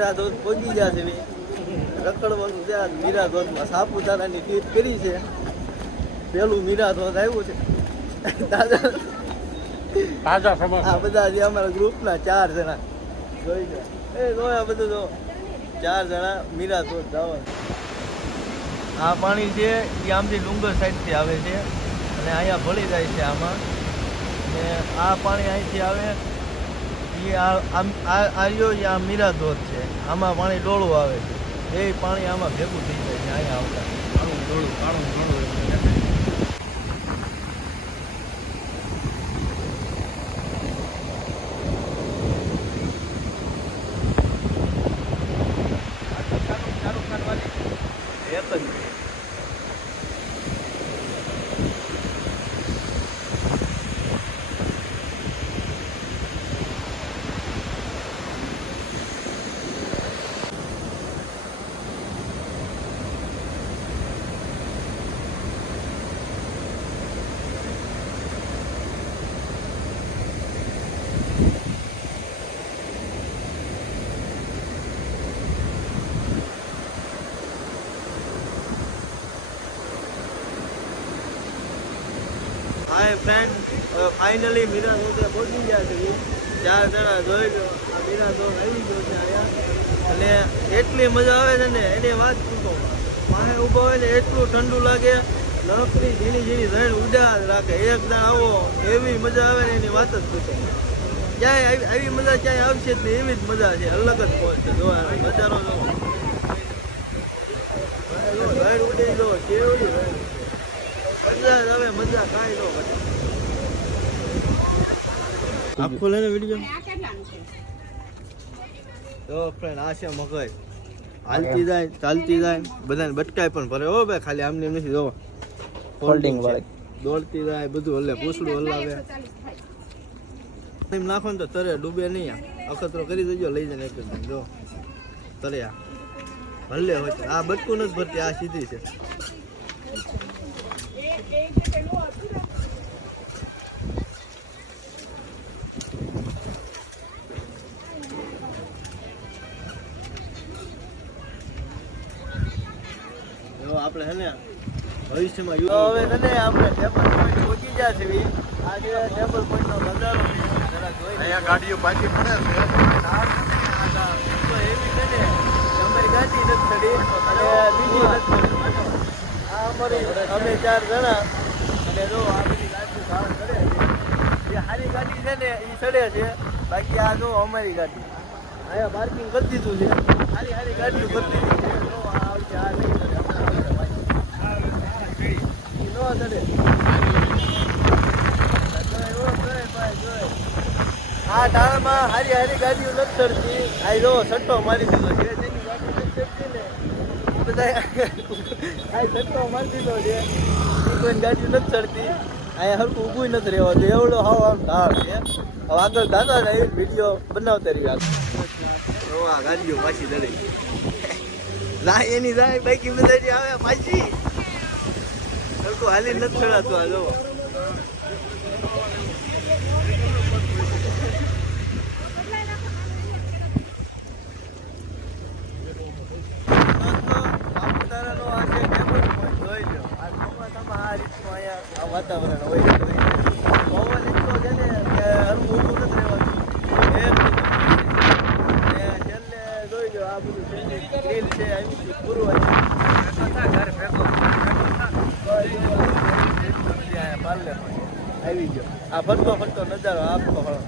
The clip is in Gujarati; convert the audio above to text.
મીરા ધોધ પહોંચી ગયા છે રખડવાનું ત્યાં મીરા ધોધમાં સાપુતારાની ટ્રીપ કરી છે. પેલું મીરાધોધ આવ્યું છે. તાજા સમજ આ બધા જે અમારા ગ્રુપના ચાર જણા. જોઈ લો. એ જોયા બધું જો. ચાર જણા મીરાધોધ જવાનું. આ પાણી છે એ આમથી ડુંગર સાઈડથી આવે છે. અને અહીંયા ભળી જાય છે આમાં. ને આ પાણી અહીંથી આવે. આ આર્યો આ મીરા ધોધ છે. આમાં પાણી ડોળું આવે છે. એ પાણી આમાં ભેગું થઈ જાય છે, અહીંયા આવતા. ડોળું કાળું ડોળું એટલે એક જ હાય ફ્રેન્ડ ફાઇનલી મીરા સોદે પહોંચી ગયા છે. ચાર જણા જોઈ લો. મીરા સોદ આવી ગયો છે અહીંયા. અને એટલી મજા આવે છે ને, એની વાત પૂછો. પાસે ઊભો હોય ને, એટલું ઠંડુ લાગે. નકરી ઝીણી ઝીણી ઝેણ ઉડા રાખે. એકદમ આવો, એવી મજા આવે ને, એની વાત જ પૂછો. ક્યાંય આવી મજા ક્યાંય આવશે એટલે એવી જ મજા છે. અલગ જ પોઈન્ટ છે. જોવા નજારો જો. ઝેણ ઉડી જો કેવડી મજા આવે મજા કાંઈ વીડિયો તો ફ્રેન્ડ આ છે મગજ હાલતી જાય ચાલતી જાય બધાને બટકાય પણ ભરે હો ભાઈ ખાલી આમની એમ નથી જોવો ફોલ્ડિંગ વાળી. દોડતી જાય બધું હલે પૂછડું હલાવે એમ નાખો ને તો તરે ડૂબે નહીં અખતરો કરી દેજો લઈ જાય એક જ તરે આ ભલે હોય આ બટકું નથી ભરતી, આ સીધી છે આપણે હે ને ભવિષ્યમાં યુ હવે છે ને આપણે ટેબલ પોઈન્ટ પહોંચી ગયા છે આ જે ટેબલ પોઈન્ટનો નજારો છે, જરા જોઈ અહીંયા ગાડીઓ પાછી પડે છે તો એવી છે ને કે અમારી ગાડી નથી ચડી અને બીજી નથી ચડી. આ અમે ચાર જણા, અને જો આ બધી ગાડી ભાવ કરે છે, જે સારી ગાડી છે ને, એ ચડે છે, બાકી આ જો અમારી ગાડી અહીંયા પાર્કિંગ કરી દીધું છે સારી સારી ગાડીઓ કરી દીધી છે, જો આ આવશે, આ ન ચડે. આ ટાણામાં હારી હારી ગાડીઓ નથી ચડતી આ જો સટ્ટો મારી દીધો છે બધા આ સટ્ટો મારી દીધો છે. કોઈ ગાડી નથી ચડતી. અહીંયા હરખું ઊભું નથી રહેવાતું એવડો હાવ આમ ઢાળ છે. હવે આગળ દાદા જાય વીડિયો બનાવતા રહ્યું. આ ગાડીઓ પાછી ચડી. જાય એની જાય બાકી બધા આવે પાછી. હરખું હાલી નથી ચડાતું આ, જો સાપુતારાનો આ છે ટેબલ પોઈન્ટ જોઈ લો આ ચોમાસામાં આ રીતનું અહીંયા આ વાતાવરણ હોય પવન એટલો છે ને કે હરખું ઊભું નથી રહેવાતું છેલ્લે જોઈ લો આ બધું ગ્રીલ છે અહીંથી પૂરું પાર્લે આવી ગયો. આ ફરતો ફરતો નજારો આપતો હળો